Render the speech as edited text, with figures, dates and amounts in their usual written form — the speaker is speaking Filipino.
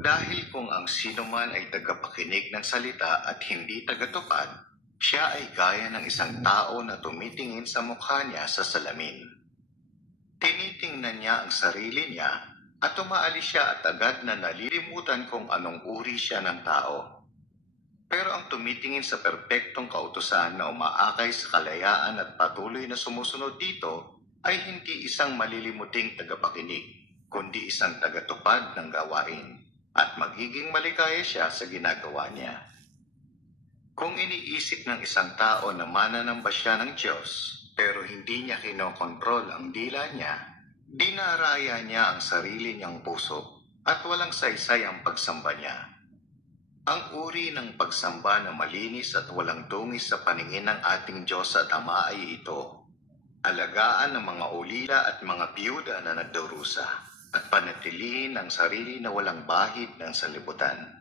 Dahil kung ang sino man ay tagapakinig ng salita at hindi tagatupad, siya ay gaya ng isang tao na tumitingin sa mukha niya sa salamin. Tinitingnan niya ang sarili niya at umaalis siya at agad na nalilimutan kung anong uri siya ng tao. Pero ang tumitingin sa perpektong kautusan na umaakay sa kalayaan at patuloy na sumusunod dito ay hindi isang malilimuting tagapakinig, kundi isang tagatupad ng gawain at magiging maligaya siya sa ginagawa niya. Kung iniisip ng isang tao na mananamba siya ng Diyos, pero hindi niya kinokontrol ang dila niya, dinaraya niya ang sarili niyang puso at walang saysay ang pagsamba niya. Ang uri ng pagsamba na malinis at walang dungis sa paningin ng ating Diyos at Ama ay ito: alagaan ng mga ulila at mga biyuda na nagdurusa, at panatilihin ang sarili na walang bahid ng sanlibutan.